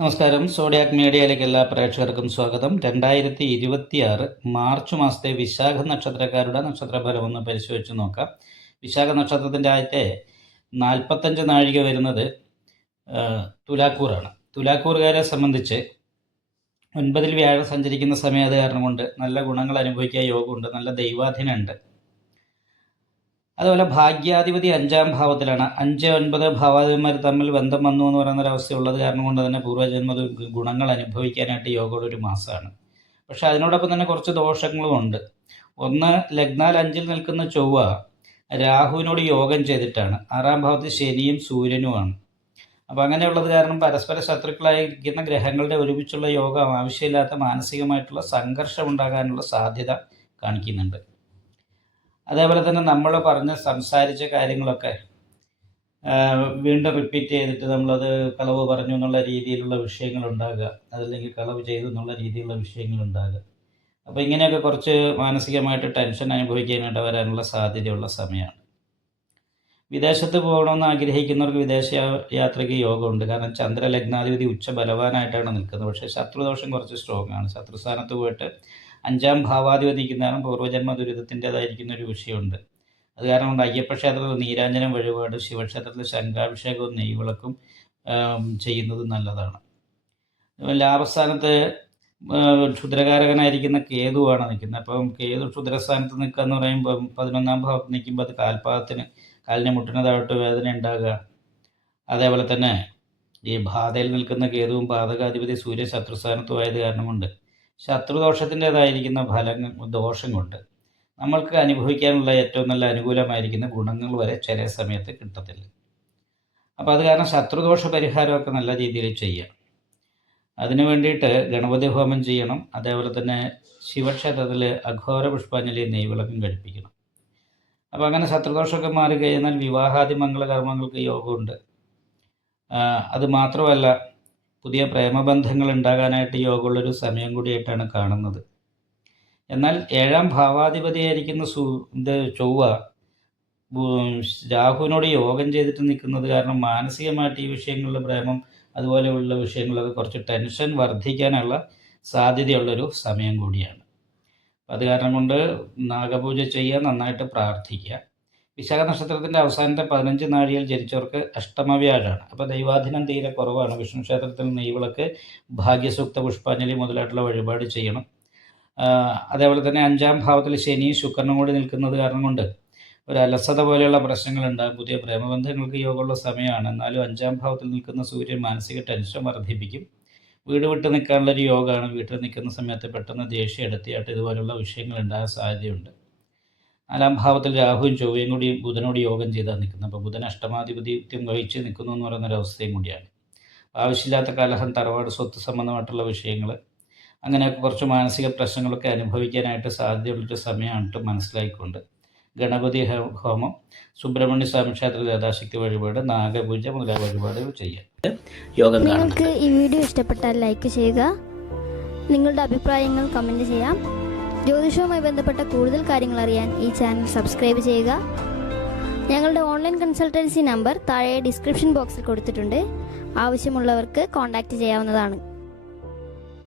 നമസ്കാരം. സോഡിയാക് മീഡിയയിലേക്ക് എല്ലാ പ്രേക്ഷകർക്കും സ്വാഗതം. 2026 മാർച്ച് മാസത്തെ വിശാഖ നക്ഷത്രക്കാരുടെ നക്ഷത്രഫലം ഒന്ന് പരിശോധിച്ച് നോക്കാം. വിശാഖ നക്ഷത്രത്തിൻ്റെ ആദ്യത്തെ 45 നാഴിക വരുന്നത് തുലാക്കൂറാണ്. തുലാക്കൂറുകാരെ സംബന്ധിച്ച് 9-ൽ വ്യാഴം സഞ്ചരിക്കുന്ന സമയം കാരണം കൊണ്ട് നല്ല ഗുണങ്ങൾ അനുഭവിക്കാൻ യോഗമുണ്ട്, നല്ല ദൈവാധീനമുണ്ട്. അതുപോലെ ഭാഗ്യാധിപതി 5-ാം ഭാവത്തിലാണ്. 5-9 ഭാവാധിപന്മാർ തമ്മിൽ ബന്ധം വന്നു എന്ന് പറയുന്നൊരവസ്ഥയുള്ളത് കാരണം കൊണ്ട് തന്നെ പൂർവ്വജന്മ ഗുണങ്ങൾ അനുഭവിക്കാനായിട്ട് യോഗമുള്ള ഒരു മാസമാണ്. പക്ഷെ അതിനോടൊപ്പം തന്നെ കുറച്ച് ദോഷങ്ങളും ഉണ്ട്. ഒന്ന്, ലഗ്നാൽ 5-ൽ നിൽക്കുന്ന ചൊവ്വ രാഹുവിനോട് യോഗം ചെയ്തിട്ടാണ്. 6-ാം ഭാവത്തിൽ ശനിയും സൂര്യനുമാണ്. അപ്പോൾ അങ്ങനെയുള്ളത് കാരണം പരസ്പര ശത്രുക്കളായിരിക്കുന്ന ഗ്രഹങ്ങളുടെ ഒരുമിച്ചുള്ള യോഗം ആവശ്യമില്ലാത്ത മാനസികമായിട്ടുള്ള സംഘർഷം ഉണ്ടാകാനുള്ള സാധ്യത കാണിക്കുന്നുണ്ട്. അതേപോലെ തന്നെ നമ്മൾ സംസാരിച്ച കാര്യങ്ങളൊക്കെ വീണ്ടും റിപ്പീറ്റ് ചെയ്തിട്ട് നമ്മളത് കളവ് പറഞ്ഞു എന്നുള്ള രീതിയിലുള്ള വിഷയങ്ങളുണ്ടാകുക, അതല്ലെങ്കിൽ കളവ് ചെയ്തു എന്നുള്ള രീതിയിലുള്ള വിഷയങ്ങളുണ്ടാകുക. അപ്പോൾ ഇങ്ങനെയൊക്കെ കുറച്ച് മാനസികമായിട്ട് ടെൻഷൻ അനുഭവിക്കാനായിട്ട് വരാനുള്ള സാധ്യതയുള്ള സമയമാണ്. വിദേശത്ത് പോകണമെന്ന് ആഗ്രഹിക്കുന്നവർക്ക് വിദേശ യാത്രയ്ക്ക് യോഗമുണ്ട്. കാരണം ചന്ദ്രലഗ്നാധിപതി ഉച്ച ബലവാനായിട്ടാണ് നിൽക്കുന്നത്. പക്ഷേ ശത്രുദോഷം കുറച്ച് സ്ട്രോങ് ആണ്. ശത്രുസ്ഥാനത്ത് പോയിട്ട് 5-ാം ഭാവാധിപതിക്കുന്നതാണ് പൂർവ്വജന്മ ദുരിതത്തിൻ്റെതായിരിക്കുന്ന ഒരു വിഷയമുണ്ട്. അത് കാരണം കൊണ്ട് അയ്യപ്പ ക്ഷേത്രത്തിൽ നീരാഞ്ജനം വഴിപാട്, ശിവക്ഷേത്രത്തിൽ ശംഖാഭിഷേകവും നെയ്വിളക്കും ചെയ്യുന്നത് നല്ലതാണ്. ലാഭസ്ഥാനത്ത് ക്ഷുദ്രകാരകനായിരിക്കുന്ന കേതുവാണ് നിൽക്കുന്നത്. അപ്പം കേതു ക്ഷുദ്രസ്ഥാനത്ത് നിൽക്കുക എന്ന് പറയുമ്പോൾ 11-ാം ഭാവത്ത് നിൽക്കുമ്പോൾ അത് കാലിന് മുട്ടിനതായിട്ട് വേദന ഉണ്ടാകുക. അതേപോലെ തന്നെ ഈ ബാധയിൽ നിൽക്കുന്ന കേതുവും ബാധകാധിപതി സൂര്യ ശത്രുസ്ഥാനത്തുമായത് കാരണം കൊണ്ട് ശത്രുദോഷത്തിൻ്റെതായിരിക്കുന്ന ദോഷം കൊണ്ട് നമ്മൾക്ക് അനുഭവിക്കാനുള്ള ഏറ്റവും നല്ല അനുകൂലമായിരിക്കുന്ന ഗുണങ്ങൾ വരെ ചില സമയത്ത് കിട്ടത്തില്ല. അപ്പോൾ അത് കാരണം ശത്രുദോഷ പരിഹാരമൊക്കെ നല്ല രീതിയിൽ ചെയ്യാം. അതിനു വേണ്ടിയിട്ട് ഗണപതി ഹോമം ചെയ്യണം. അതേപോലെ തന്നെ ശിവക്ഷേത്രത്തിൽ അഘോര പുഷ്പാഞ്ജലി നെയ്വിളക്കം കഴിപ്പിക്കണം. അപ്പോൾ അങ്ങനെ ശത്രുദോഷമൊക്കെ മാറിക്കഴിഞ്ഞാൽ വിവാഹാദി മംഗളകർമ്മങ്ങൾക്ക് യോഗമുണ്ട്. അത് മാത്രമല്ല, പുതിയ പ്രേമബന്ധങ്ങൾ ഉണ്ടാകാനായിട്ട് യോഗമുള്ളൊരു സമയം കൂടിയായിട്ടാണ് കാണുന്നത്. എന്നാൽ 7-ാം ഭാവാധിപതിയായിരിക്കുന്ന ചൊവ്വ രാഹുവിനോട് യോഗം ചെയ്തിട്ട് നിൽക്കുന്നത് കാരണം മാനസികമായിട്ട് ഈ വിഷയങ്ങളിലെ പ്രേമം അതുപോലെയുള്ള വിഷയങ്ങളൊക്കെ കുറച്ച് ടെൻഷൻ വർദ്ധിക്കാനുള്ള സാധ്യതയുള്ളൊരു സമയം കൂടിയാണ്. അത് കാരണം കൊണ്ട് നാഗപൂജ ചെയ്യുക, നന്നായിട്ട് പ്രാർത്ഥിക്കുക. വിശാഖ നക്ഷത്രത്തിൻ്റെ അവസാനത്തെ 15 നാഴികയിൽ ജനിച്ചവർക്ക് അഷ്ടമവ്യാഴാണ്. അപ്പോൾ ദൈവാധീനം തീരെ കുറവാണ്. വിഷ്ണു ക്ഷേത്രത്തിൽ നെയ്വിളക്ക്, ഭാഗ്യസൂക്ത പുഷ്പാഞ്ജലി മുതലായിട്ടുള്ള വഴിപാട് ചെയ്യണം. അതേപോലെ തന്നെ 5-ാം ഭാവത്തിൽ ശനിയും ശുക്രനും കൂടി നിൽക്കുന്നത് കാരണം കൊണ്ട് ഒരു അലസത പോലെയുള്ള പ്രശ്നങ്ങളുണ്ടാകും. പുതിയ പ്രേമബന്ധങ്ങൾക്ക് യോഗമുള്ള സമയമാണ്. എന്നാലും 5-ാം ഭാവത്തിൽ നിൽക്കുന്ന സൂര്യൻ മാനസിക ടെൻഷൻ വർദ്ധിപ്പിക്കും. വീട് വിട്ട് നിൽക്കാനുള്ളൊരു യോഗമാണ്. വീട്ടിൽ നിൽക്കുന്ന സമയത്ത് പെട്ടെന്ന് ദേഷ്യം എടുത്തിയായിട്ട് ഇതുപോലുള്ള വിഷയങ്ങൾ ഉണ്ടാകാൻ സാധ്യതയുണ്ട്. 4-ാം ഭാവത്തിൽ രാഹുവും ചൊവ്വയും കൂടി ബുധനോട് യോഗം ചെയ്താൽ നിൽക്കുന്നത്. അപ്പോൾ ബുധൻ അഷ്ടമാധിപത്യം വഹിച്ച് നിൽക്കുന്നു എന്ന് പറയുന്നൊരവസ്ഥയും കൂടിയാണ്. ആവശ്യമില്ലാത്ത കലഹം, തറവാട് സ്വത്ത് സംബന്ധമായിട്ടുള്ള വിഷയങ്ങൾ, അങ്ങനെയൊക്കെ കുറച്ച് മാനസിക പ്രശ്നങ്ങളൊക്കെ അനുഭവിക്കാനായിട്ട് സാധ്യതയുള്ളൊരു സമയമായിട്ട് മനസ്സിലായിക്കൊണ്ട് ഗണപതി ഹോമം, സുബ്രഹ്മണ്യ സ്വാമി ക്ഷേത്രത്തിൽ യഥാശക്തി വഴിപാട്, നാഗപൂജ മുതലായ വഴിപാടുകൾ ചെയ്യാം. യോഗം നിങ്ങൾക്ക് ഈ വീഡിയോ ഇഷ്ടപ്പെട്ടാൽ ലൈക്ക് ചെയ്യുക, നിങ്ങളുടെ അഭിപ്രായങ്ങൾ കമൻറ്റ് ചെയ്യാം. ജ്യോതിഷവുമായി ബന്ധപ്പെട്ട കൂടുതൽ കാര്യങ്ങൾ അറിയാൻ ഈ ചാനൽ സബ്സ്ക്രൈബ് ചെയ്യുക. ഞങ്ങളുടെ ഓൺലൈൻ കൺസൾട്ടൻസി നമ്പർ താഴെ ഡിസ്ക്രിപ്ഷൻ ബോക്സിൽ കൊടുത്തിട്ടുണ്ട്. ആവശ്യമുള്ളവർക്ക് കോൺടാക്റ്റ് ചെയ്യാവുന്നതാണ്.